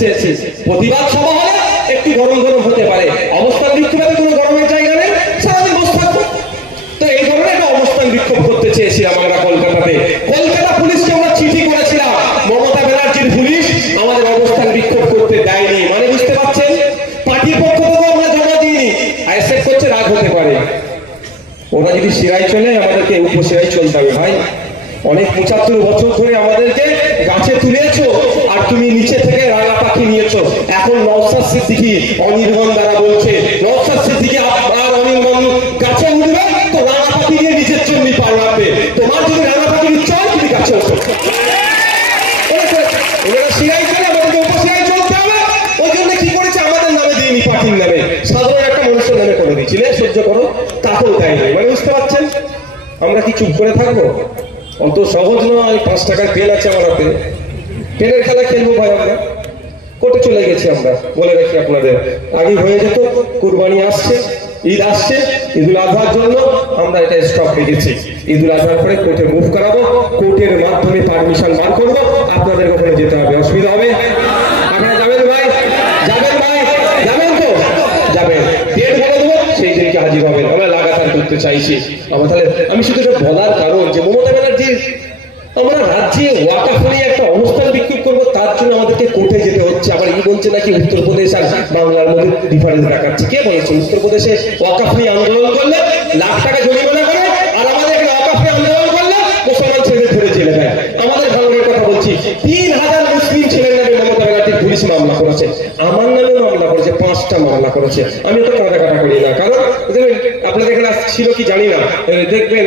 চেয়েছি। প্রতিবাদ সভা হলে একটু গরম গরম হতে পারে, অবস্থান বিক্ষোভে কোনো গরমের জায়গা নেই, সারাদিন বসে থাকবো। তো এই ধরনের একটা অবস্থান বিক্ষোভ করতে চেয়েছিলাম আমরা কলকাতাতে। কলকাতা পুলিশকে আমরা চিঠি করেছিলাম, মমতা ব্যানার্জির পুলিশ আমাদের অবস্থান বিক্ষোভ করতে দেয়নি। মানে বুঝতে পারছেন, পার্টির পক্ষ থেকে আমরা জমা দিইনি, আইএসএফ করছে, রাগ হতে পারে। ওরা যদি শিরায় চলে, আমাদেরকে উপশিরায় চলতে হবে। ভাই, অনেক 75 বছর ধরে আমাদেরকে গাছে তুলেছো, আর তুমি নিচে থেকে রাঙা পাখি নিয়েছো। এখন নওশাদ সিদ্দিকী অনির্বাণ দ্বারা বলছে, নওশাদ সিদ্দিকী আর অনির্বাণ গাছে উঠবে তো রাঙা পাখি নিয়ে নিজের জন্যই পার রাখবে। তোমার যদি রাঙা পাখি চাই, তুমি গাছে ওঠো। ওরা শিরায় চলে, আমাদেরকে উপশিরায় চলতে হবে। ওই জন্য কি করেছে, আমাদের নামে দিইনি, পার্টির নামে, সাধারণ একটা মানুষের নামে করে দিচ্ছিলে, সহ্য করো, তাকেও দেয়নি। মানে বুঝতে পারছেন, আমরা কি চুপ করে থাকবো? অত সহজ নয়। 5 টাকার পেন আছে আমার হাতে, পেনের খেলা খেলবো ভাই। আমরা কোর্টে চলে গেছি। আমরা বলে রাখি আপনাদের, আগে হয়ে যেত, কুরবানি আসছে, ঈদ আসছে, ঈদুল আজহার জন্য আমরা এটা স্টপ রেখেছি। ঈদুল আজহার পরে কোর্টে মুভ করাবো, কোর্টের মাধ্যমে পারমিশন বার করবো, আপনাদের ওখানে যেতে হবে। অসুবিধা হবে? আপনারা যাবেন ভাই? যাবেন ভাই? যাবেন তো? যাবেন। ডেট বলে দেবো, সেই দিনকে হাজির হবেন। আমরা লাগাতার করতে চাইছি। আমি শুধু এটা বলার কারণ যে মমতা ব্যানার্জির, আমরা রাজ্যে ওয়াকফ নিয়ে একটা অবস্থান বিক্ষোভ করবো, তার জন্য আমাদেরকে কোর্টে যেতে হচ্ছে। আবার এই বলছে নাকি উত্তরপ্রদেশ আর বাংলার মধ্যে ডিফারেন্স দেখাচ্ছে। কে বলেছে? উত্তরপ্রদেশে ওয়াকফ নিয়ে আন্দোলন করলে লাখ টাকা জরিমানা করে, আর আমাদের ওয়াকফ নিয়ে আন্দোলন করলে মুসলমান ছেলে ধরে জেলে দেয়। আমাদের ভাঙনের কথা বলছি, 3000 মুসলিম ছেলের নামে মমতা ব্যানার্জির পুলিশ মামলা করেছে, আমার নামে মামলা করেছে, 5টা মামলা করেছে। আমি তো কাটা করি না, কারণ আপনাদের এখানে ছিল কি জানি না, দেখবেন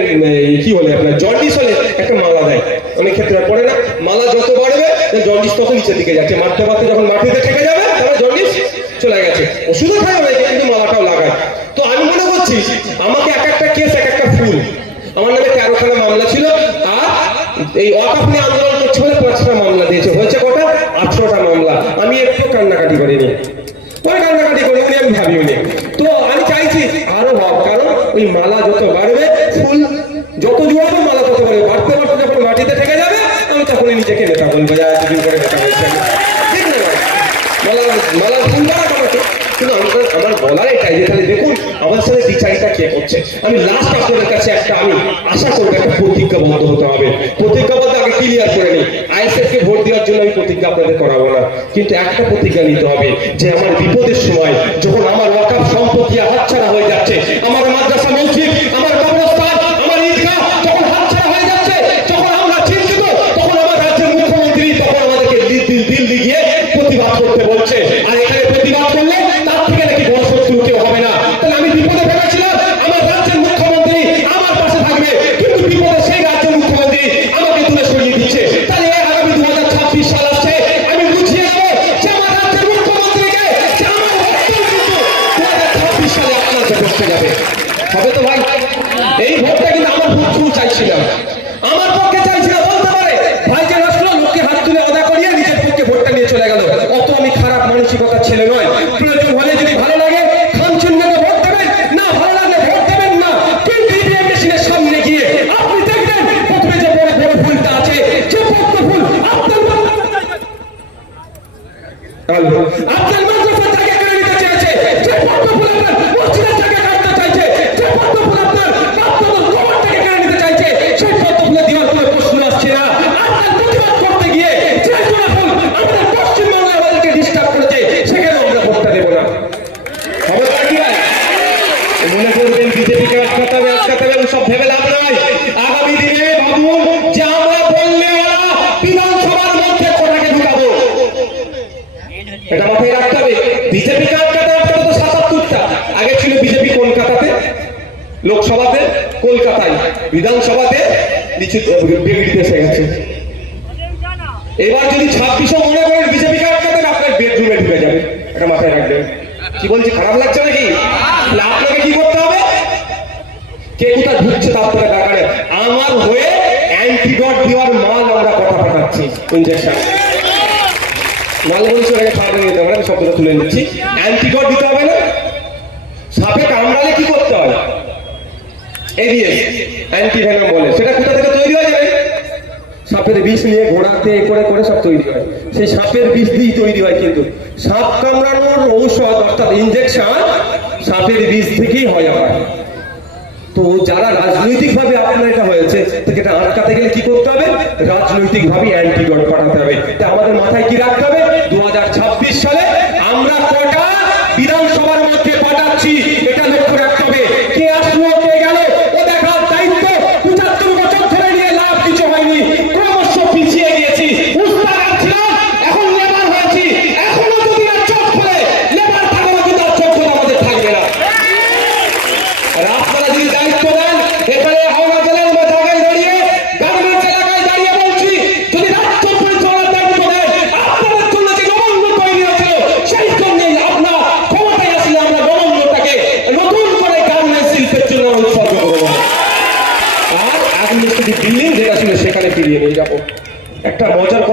কি বলে আপনার জন্ডিস হলে একটা মালা দেয়, অনেক ক্ষেত্রে পড়ে না, মালা যত বাড়বে জন্ডিস তত নিচের দিকে যাচ্ছে, মারতে মারতে যখন মাটিতে ঠেকে যাবে তাহলে জন্ডিস চলে গেছে। ওষুধও খাওয়া হয়, কিন্তু মালাটাও লাগায়। তো আমি মনে করছি আমাকে এক একটা কেস, এক একটা ফুল, আমার নামে 13খানা মামলা ছিল, আর এই ওয়াকফ নিয়ে আন্দোলন করছে বলে 5টা মামলা দিয়েছে। হয়েছে কটা? 18টা মামলা। আমি একটু কান্নাকাটি করিনি, ওই কান্নাকাটি করে উনি, আমি ভাবিও নি। তো আমি চাইছি আরো হোক, কারণ ওই মালা যত বাড়বে, ফুল যত জোড়াবে, মালা তত বাড়বে। বাড়তে বাড়তে যখন মাটিতে ঠেকে যাবে, আমি তখনই নিজেকে নেতা বলবো, যা এতদিন করে নেতা হয়েছে। ঠিক না? মালার ফুল বাড়া কমাচ্ছে। কিন্তু আমার বলার এটাই যে, তাহলে দেখুন আমার সাথে বিচারিতা কে করছে। আমি লাস্ট আপনাদের কাছে একটা, আমি আশা করবো একটা প্রতিজ্ঞাবদ্ধ হতে হবে। প্রতিজ্ঞাবদ্ধ আগে ক্লিয়ার করে নিই। আইএসএফ কে ভোট দেওয়ার জন্য আমি প্রতিজ্ঞা আপনাদের করাবো না, কিন্তু একটা প্রতিজ্ঞা নিতে হবে যে আমার বিপদের সময়, যখন আমার ওয়াকফ সম্পত্তি হাতছাড়া হয়ে যাচ্ছে, আমার মাদ্রাসা মসজিদ, আমার কবরস্থান, আমার ঈদগাহ যখন হাতছাড়া হয়ে যাচ্ছে, যখন আমরা চিন্তিত, তখন আমার রাজ্যের মুখ্যমন্ত্রী তখন আমাদেরকে দিল্লি গিয়ে প্রতিবাদ করতে বলছে। আর এখানে প্রতিবাদ করলে তার থেকে নাকি বড় শত্রু কেউ হবে না। তাহলে আমি বিপদে ভেবেছিলাম আমার রাজ্যের মুখ্যমন্ত্রী আমার পাশে থাকবে, কিন্তু বিপদে সেই রাজ্যের মুখ্যমন্ত্রী আমাকে তুলে সরিয়ে দিচ্ছে। তাহলে আগামী 2026 সাল আসছে, আমি বুঝিয়ে দেবো যে আমার রাজ্যের মুখ্যমন্ত্রীকে, যে আমার ভোটটা কিন্তু 2026 সালে আপনার করতে যাবে। হবে তো ভাই? এই ভোটটা কিন্তু আমার পক্ষেও চাইছিলাম, আমার পক্ষে চাইছিলাম। বলতে পারে ভাইকে আসলো, লোককে হাত তুলে আদা করিয়ে নিজের পক্ষে ভোটটা নিয়ে চলে গেল। অত আমি খারাপ মানসিকতার ছেলে নয়। প্রয়োজন হলে যদি ভালো লাগে খামচুন্নাকে ভোট দেবেন, না ভালো লাগলে ভোট দেবেন না। কিন্তু ইভিএম মেশিনের সামনে গিয়ে আপনি দেখবেন প্রথমে যে বড় বড় ভুলটা আছে, যে পক্ষ ভুল আপনার মাদ্রাসার জায়গা কেড়ে নিতে চেয়েছে, যে পক্ষ ভুল আপনার মসজিদের জায়গা কাটতে চাইছে, যে পক্ষ ভুল আপনার গোবরটাকে কেড়ে নিতে চাইছে, সেই পক্ষ ভুলে দেওয়ার কোনো প্রশ্ন আসছে না। আপনার প্রতিবাদ করতে গিয়ে যে কোনো ভুল আমাদের পশ্চিমবঙ্গে আমাদেরকে ডিস্টার্ব করেছে, সেখানে আমরা ভোটটা দেবো না। খবরদার কি ভাই? মনে করবেন বিজেপিকে আটকাতে হবে, সব ভেবে লাভ নাই। আগামী দিনে ভাবুন যে আমরা বললে ওরা বিধানসভার মধ্যে কোটাকে ঢুকাবো, এটা মাথায় রাখতে হবে। বিজেপিকে আটকাতে তো 77টা, আগে ছিল বিজেপি কলকাতাতে, লোকসভাতে কলকাতায়, বিধানসভাতে বিজেপিতে এসে গেছে। এবার যদি 26 মনে করেন বিজেপিকে আটকাতে, আপনার বেডরুমে ঢুকে যাবে, এটা মাথায় রাখবেন। কি বলছি, খারাপ লাগছে নাকি? আপনাকে কি করতে হবে? কে কোথায় ঢুকছে তার থেকে টাকা, আমার হয়ে অ্যান্টিডট দেওয়ার মাল আমরা কথা পাঠাচ্ছি, ইনজেকশন মাল বলছি, ওটাকে খাওয়াতে নিতে হবে না, শব্দটা তুলে নিচ্ছি। অ্যান্টিডট দিতে হবে না? সাপে কামড়ালে কি করতে হয়? এডিএস, অ্যান্টিভেনম বলে। সেটা কোথা থেকে তৈরি হয়ে যাবে? সাপের বিষ নিয়ে ঘোড়াতে করে করে সব তৈরি হয়, সেই সাপের বিষ দিয়েই তৈরি হয়। কিন্তু সাপ কামড়ানোর ঔষধ অর্থাৎ ইনজেকশন সাপের বিষ থেকেই হয় আমার। তো যারা রাজনৈতিক ভাবে আপনার এটা হয়েছে, এটা আটকাতে গেলে কি করতে হবে? রাজনৈতিক ভাবে অ্যান্টিডোট পাঠাতে হবে। তা আমাদের মাথায় কি রাখতে হবে? 2026 সালে আমরা কটা বিধানসভার মধ্যে পাঠাচ্ছি এটা লক্ষ্য রাখতে হবে। কে আসলো কে গেল ও দেখার দায়িত্ব 75 বছর ধরে নিয়ে লাভ কিছু হয়নি, ক্রমশ পিছিয়ে গিয়েছি। উস্তাদ ছিলাম, এখন লেবার হয়েছি, এখনো যদি না চোখ খুলে লেবার থাকবে, কিন্তু আর চোখ খুলে আমাদের থাকবে না। আর আপনারা যদি দায়িত্ব দেন, এখানে হাওড়া জেলার জায়গায় দাঁড়িয়ে গার্মেন্টস এলাকায় দাঁড়িয়ে বলছি, যদি রাজ্য পরিচালনার দায়িত্ব দেন, আপনাদের জন্য যে নবান্ন তৈরি হয়েছিল সেই জন্যই আপনার ক্ষমতায় আসলে আমরা নবান্নটাকে নতুন করে গার্মেন্টস শিল্পের জন্য উৎসর্গ করবো। আর অ্যাডমিনিস্ট্রেটিভ বিল্ডিং যেটা ছিল সেখানে ফিরিয়ে নিয়ে যাবো। একটা মজার